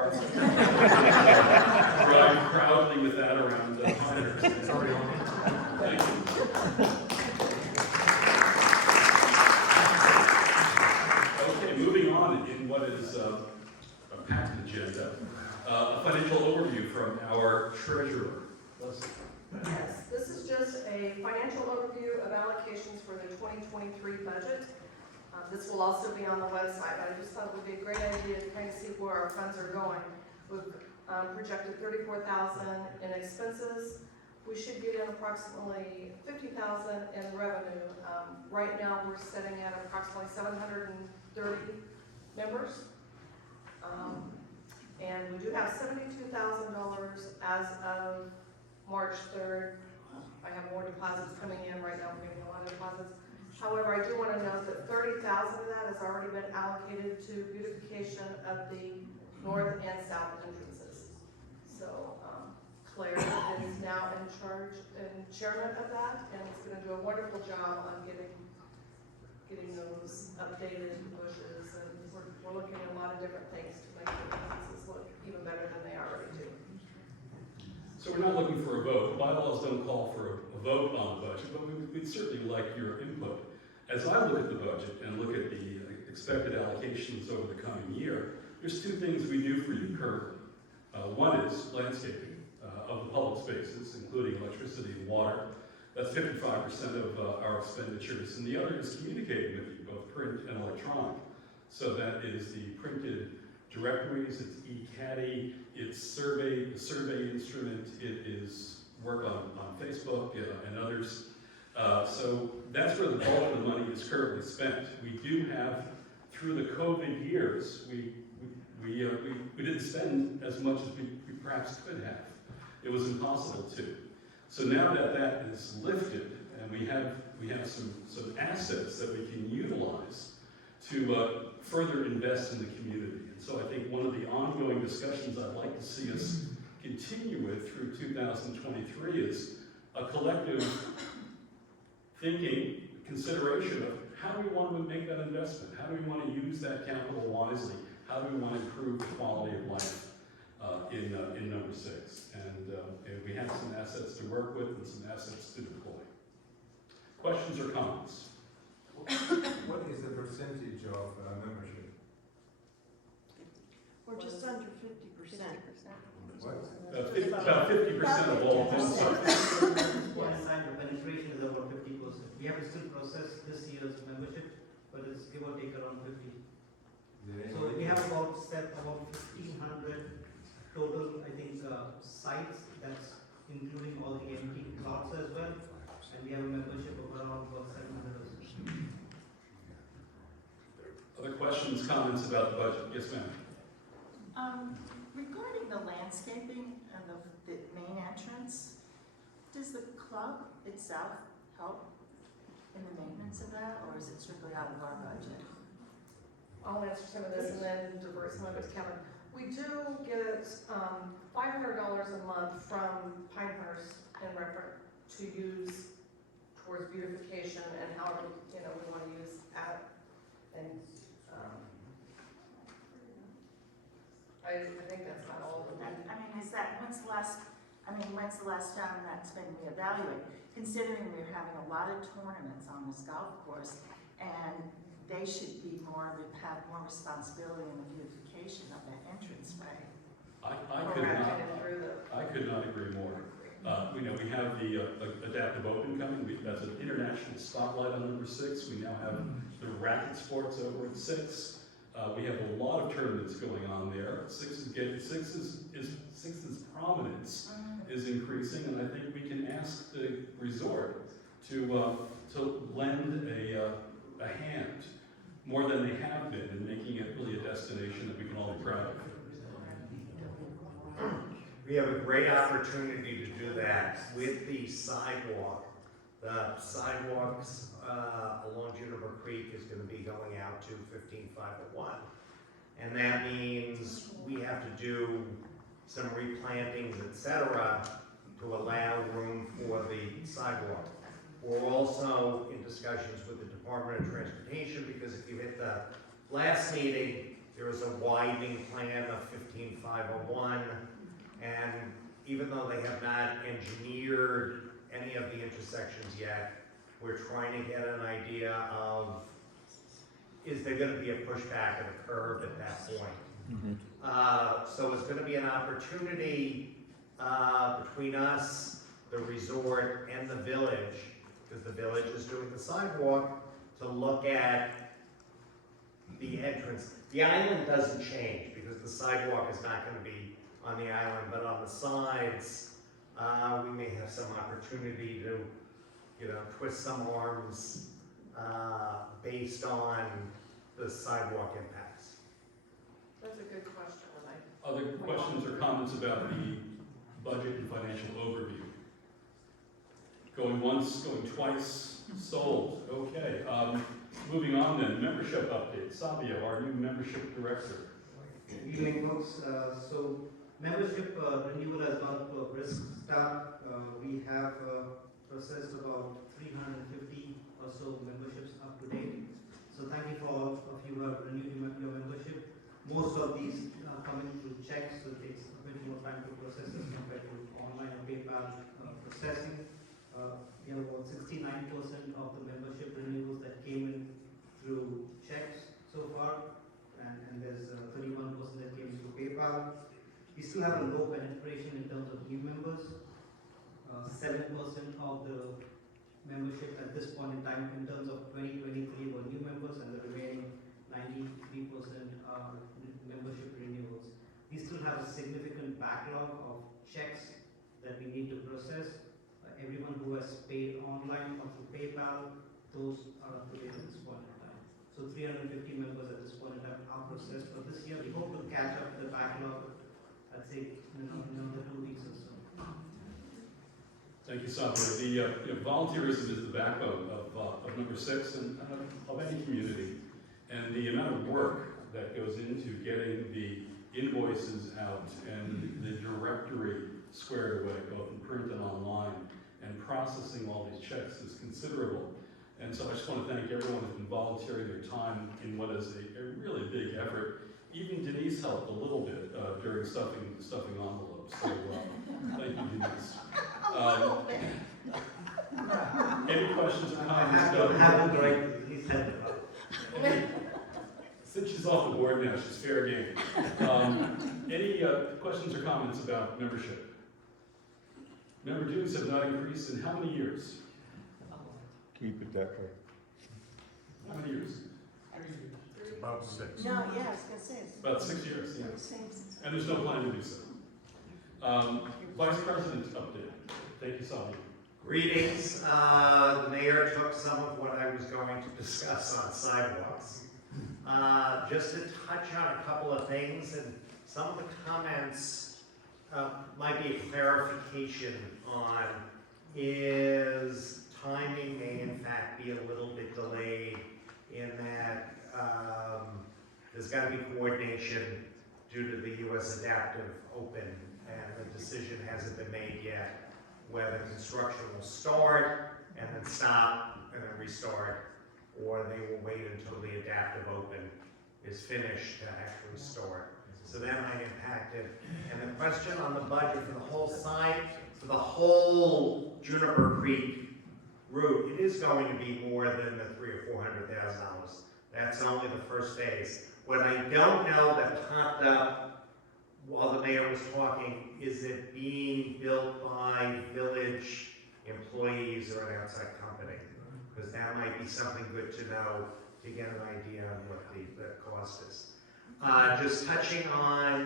Drive proudly with that around Pinehurst. It's already on. Thank you. Okay, moving on in what is a packed agenda. A financial overview from our treasurer. Leslie. Yes, this is just a financial overview of allocations for the 2023 budget. This will also be on the website, but I just thought it would be a great idea to kind of see where our funds are going. We've projected $34,000 in expenses. We should get in approximately $50,000 in revenue. Right now, we're sitting at approximately 730 members. And we do have $72,000 as of March 3rd. I have more deposits coming in right now. We're getting a lot of deposits. However, I do want to note that $30,000 of that has already been allocated to beautification of the north and south entrances. So Claire is now in charge and chairman of that, and is going to do a wonderful job on getting those updated bushes, and we're looking at a lot of different things to make the entrances look even better than they already do. So we're not looking for a vote. Bylaws don't call for a vote on the budget, but we'd certainly like your input. As I look at the budget and look at the expected allocations over the coming year, there's 2 things we do for you currently. One is landscaping of the public spaces, including electricity and water. That's 55% of our expenditures. And the other is communicating with you, both print and electronic. So that is the printed directories, it's eCaddy, it's the survey instrument, it is work on Facebook and others. So that's where the bulk of the money is currently spent. We do have through the COVID years, we didn't spend as much as we perhaps could have. It was impossible to. So now that that is lifted, and we have some assets that we can utilize to further invest in the community. And so I think one of the ongoing discussions I'd like to see us continue with through 2023 is a collective thinking, consideration of how do we want to make that investment? How do we want to use that capital wisely? How do we want to improve the quality of life in number 6? And we have some assets to work with and some assets to deploy. Questions or comments? What is the percentage of membership? We're just under 50%. What? About 50% of all homes are. Yes, and the penetration is about 50%. We have to still process this year's membership, but it's give or take around 50. So we have about 1,500 total, I think, sites. That's including all the empty plots as well. And we have a membership of around about 700 or so. Other questions, comments about the budget? Yes, ma'am. Regarding the landscaping and the main entrance, does the club itself help in the maintenance of that, or is it strictly out of our budget? I'll answer some of this and then divert some of it to Kevin. We do get $500 a month from Pinehurst in reference to use towards beautification and however we want to use that. And I think that's not all of them. I mean, is that, when's the last time that's been reevaluated? Considering we're having a lot of tournaments on this golf course, and they should be have more responsibility in the beautification of that entranceway. I could not agree more. We have the Adaptive Open coming. That's an international spotlight on number 6. We now have the racket sports over at 6. We have a lot of tournaments going on there. Six's prominence is increasing, and I think we can ask the resort to lend a hand more than they have been in making it really a destination that we can all be proud of. We have a great opportunity to do that with the sidewalk. The sidewalks along Juniper Creek is going to be going out to 15501. And that means we have to do some replantings, etc., to allow room for the sidewalk. We're also in discussions with the Department of Transportation, because if you hit the last meeting, there was a widening plan of 15501, and even though they have not engineered any of the intersections yet, we're trying to get an idea of, is there going to be a pushback of the curve at that point? So it's going to be an opportunity between us, the resort, and the village, because the village is doing the sidewalk, to look at the entrance. The island doesn't change because the sidewalk is not going to be on the island, but on the sides, we may have some opportunity to, twist some arms based on the sidewalk impacts. That's a good question, and Other questions or comments about the budget and financial overview? Going once, going twice, sold. Okay. Moving on then, membership update. Savio, our new membership director. Good evening, folks. So membership renewal has gone to a brisk start. We have processed about 350 or so memberships up to date. So thank you for all of you who have renewed your membership. Most of these are coming through checks, so it takes a bit more time to process as compared to online or PayPal processing. We have about 69% of the membership renewals that came in through checks so far, and there's 31% that came through PayPal. We still have a low penetration in terms of new members. 7% of the membership at this point in time in terms of 2023 were new members, and the remaining 93% are membership renewals. We still have a significant backlog of checks that we need to process. Everyone who has paid online or through PayPal, those are up to date at this point in time. So So 350 members at this point in time are processed for this year. We hope to catch up the backlog, I'd say, another 2 weeks or so. Thank you, Sabir. The volunteerism is the backbone of number 6 and of any community. And the amount of work that goes into getting the invoices out and the directory squared away, both in print and online, and processing all these checks is considerable. And so I just want to thank everyone who's been volunteering their time in what is a really big effort. Even Denise helped a little bit during stuffing envelopes. So thank you, Denise. Any questions or comments? Since she's off the board now, she's fair game. Any questions or comments about membership? Member dues have not increased in how many years? Keep it that way. How many years? It's about 6. No, yeah, I was gonna say. It's About 6 years, yeah. Same. And there's no plan to do so. Vice President update. Thank you, Sally. Greetings. The mayor took some of what I was going to discuss on sidewalks. Just to touch on a couple of things, and some of the comments might be a clarification on is timing may in fact be a little bit delayed in that there's got to be coordination due to the U.S. Adaptive Open, and the decision hasn't been made yet whether construction will start and then stop and then restart, or they will wait until the Adaptive Open is finished to actually start. So that might impact it. And the question on the budget for the whole site, for the whole Juniper Creek route, it is going to be more than the $300,000 or $400,000. That's only the first phase. What I don't know that popped up while the mayor was talking is it being built by village employees or an outside company, because that might be something good to know to get an idea on what the cost is. Just touching on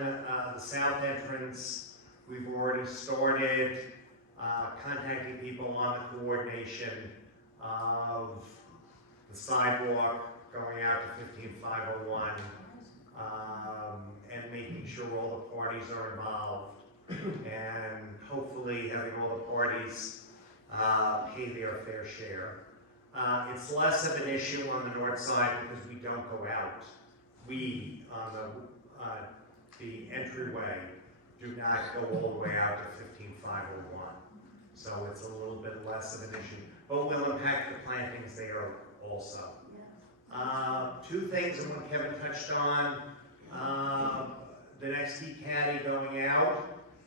the south entrance, we've already started contacting people on the coordination of the sidewalk going out to 15501 and making sure all the parties are involved and hopefully having all the parties pay their fair share. It's less of an issue on the north side because we don't go out. We, on the entryway, do not go all the way out to 15501. So it's a little bit less of an issue, but will impact the plantings there also. Two things, and what Kevin touched on, the next caddy going out,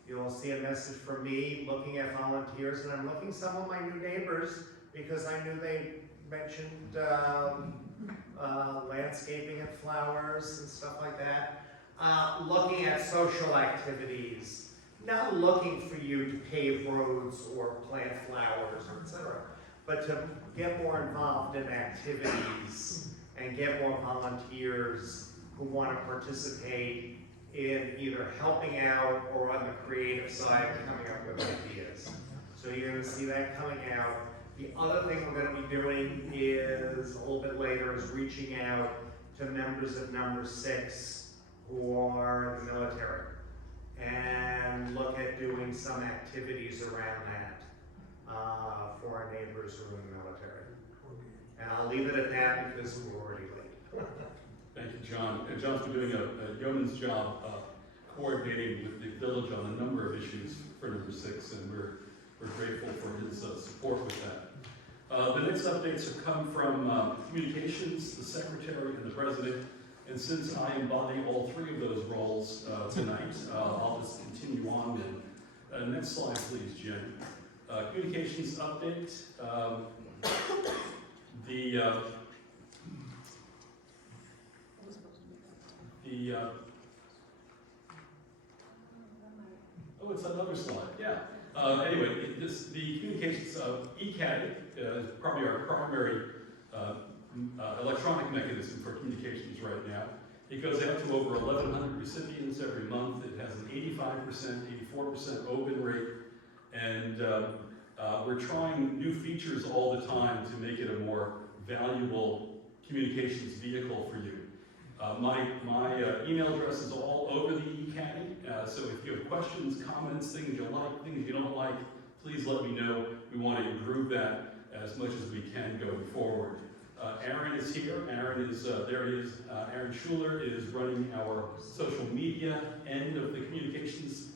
you'll see a message from me looking at volunteers, and I'm looking some of my new neighbors because I knew they mentioned landscaping and flowers and stuff like that. Looking at social activities, not looking for you to pave roads or plant flowers, etc., but to get more involved in activities and get more volunteers who want to participate in either helping out or on the creative side coming up with ideas. So you're going to see that coming out. The other thing we're going to be doing is, a little bit later, is reaching out to members of number 6 who are in the military and look at doing some activities around that for our neighbors who are in the military. And I'll leave it at that because we're already late. Thank you, John. And John's been doing a yeoman's job coordinating with the village on a number of issues for number 6, and we're grateful for his support with that. The next updates have come from communications, the secretary, and the president. And since I embody all 3 of those roles tonight, I'll just continue on with next slide, please, Jim. Communications update. Oh, it's another slide, yeah. Anyway, the communications ECAD is probably our primary electronic mechanism for communications right now. It goes out to over 1,100 recipients every month. It has an 85%, 84% open rate, and we're trying new features all the time to make it a more valuable communications vehicle for you. My email address is all over the eCaddy, so if you have questions, comments, things you like, things you don't like, please let me know. We want to improve that as much as we can going forward. Aaron is here. Aaron is, there he is. Aaron Schuler is running our social media end of the communications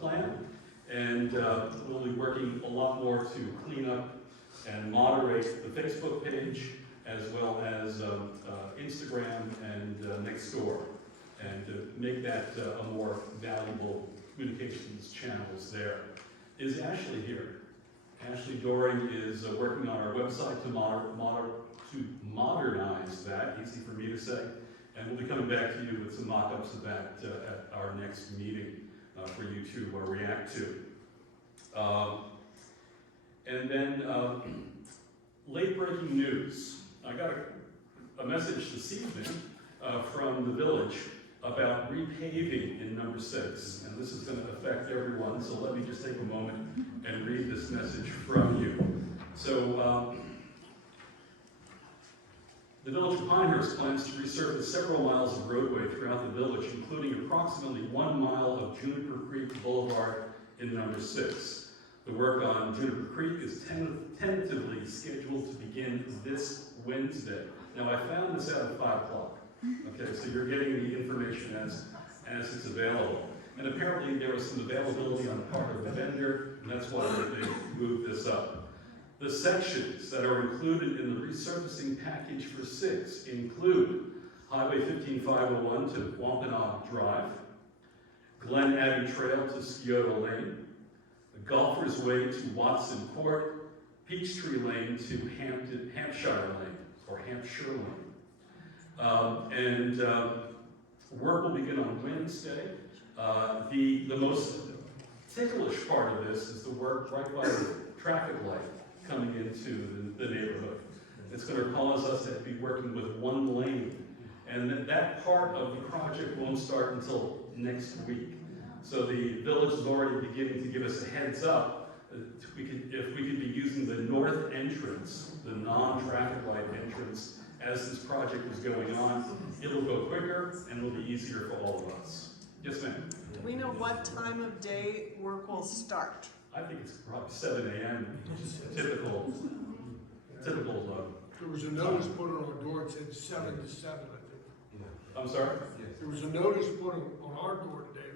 plan. And we'll be working a lot more to clean up and moderate the Facebook page, as well as Instagram and Nextdoor, and to make that a more valuable communications channels there. Is Ashley here? Ashley Doring is working on our website to modernize that, easy for me to say, and we'll be coming back to you with some mock-ups of that at our next meeting for you to react to. And then late-breaking news. I got a message this evening from the village about repaving in number 6, and this is going to affect everyone, so let me just take a moment and read this message from you. So, the Village of Pinehurst plans to resurface several miles of roadway throughout the village, including approximately 1 mile of Juniper Creek Boulevard in number 6. The work on Juniper Creek is tentatively scheduled to begin this Wednesday. Now, I found this out at 5 o'clock. Okay, so you're getting the information as it's available. And apparently there was some availability on the part of the vendor, and that's why they moved this up. The sections that are included in the resurfacing package for 6 include Highway 15501 to Wampanoag Drive, Glen Abbey Trail to Scioto Lane, the Golfer's Way to Watson Court, Peachtree Lane to Hampshire Lane, or Hampshire Lane. Work will begin on Wednesday. The most ticklish part of this is the work right by the traffic light coming into the neighborhood. It's going to cause us to be working with 1 lane. And that part of the project won't start until next week. So the village is already beginning to give us a heads up. If we could be using the north entrance, the non-traffic light entrance, as this project is going on, it'll go quicker and it'll be easier for all of us. Yes, ma'am? Do we know what time of day work will start? I think it's probably 7 a.m. Typical. There was a notice put on our door, it said 7 to 7, I think. I'm sorry? There was a notice put on our door today,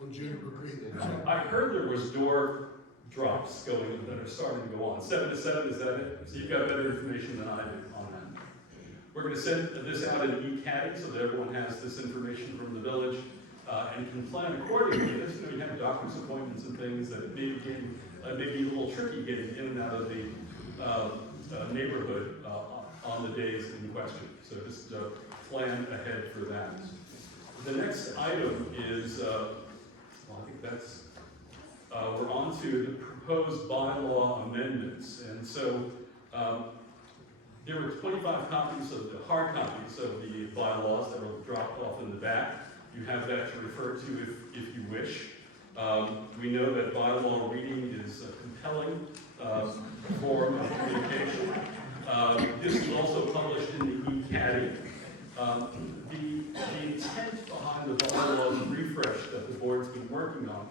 on Juniper Creek. I heard there was door drops going that are starting to go on. 7 to 7, is that it? So you've got better information than I do on that. We're going to send this out in eCaddy so that everyone has this information from the village and can plan accordingly. As you know, you have doctor's appointments and things that may be a little tricky getting in and out of the neighborhood on the days in question. So just plan ahead for that. The next item is, well, I think that's, we're on to the proposed bylaw amendments. And so there were 25 copies of the hard copies of the bylaws that were dropped off in the back. You have that to refer to if you wish. We know that bylaw reading is a compelling form of communication. This was also published in the eCaddy. The intent behind the bylaws refresh that the board's been working on